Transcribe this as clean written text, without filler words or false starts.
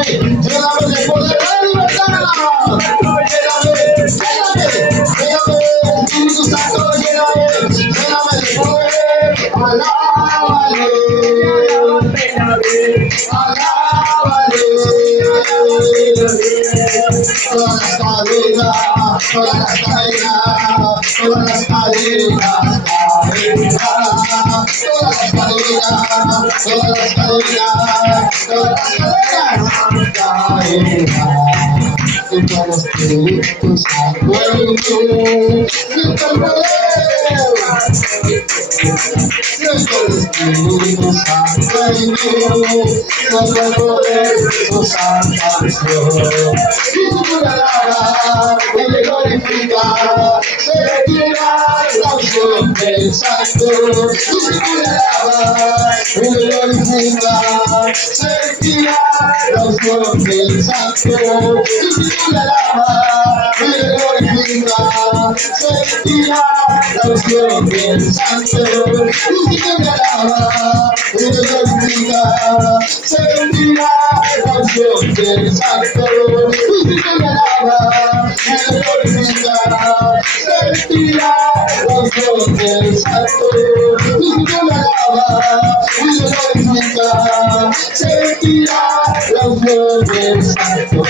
lléname de poder y libertad. Lléname, Espíritu Santo, lléname de poder. Alábale, alábale. Todas las cadenas, todas las cadenas, todas las cadenas, todas las cadenas, todas las cadenas, todas las cadenas, siento el Espíritu Santo en mí, siento el poder, siento el Espíritu Santo en mí, siento el poder de tu santa unción. Y tú me alabas y me glorificas, se retira la unción del Santo. Y tú me alabas y me glorificas, se retira la unción del Santo. Y tú me alabas y me glorificas, se retira la unción del Santo. Y tú me alabas y me glorificas, se retira la unción del Santo. Y tú me alabas y me glorificas, se retira la unción del Santo. Y tú me alabas y me glorificas, se retira la unción del Santo.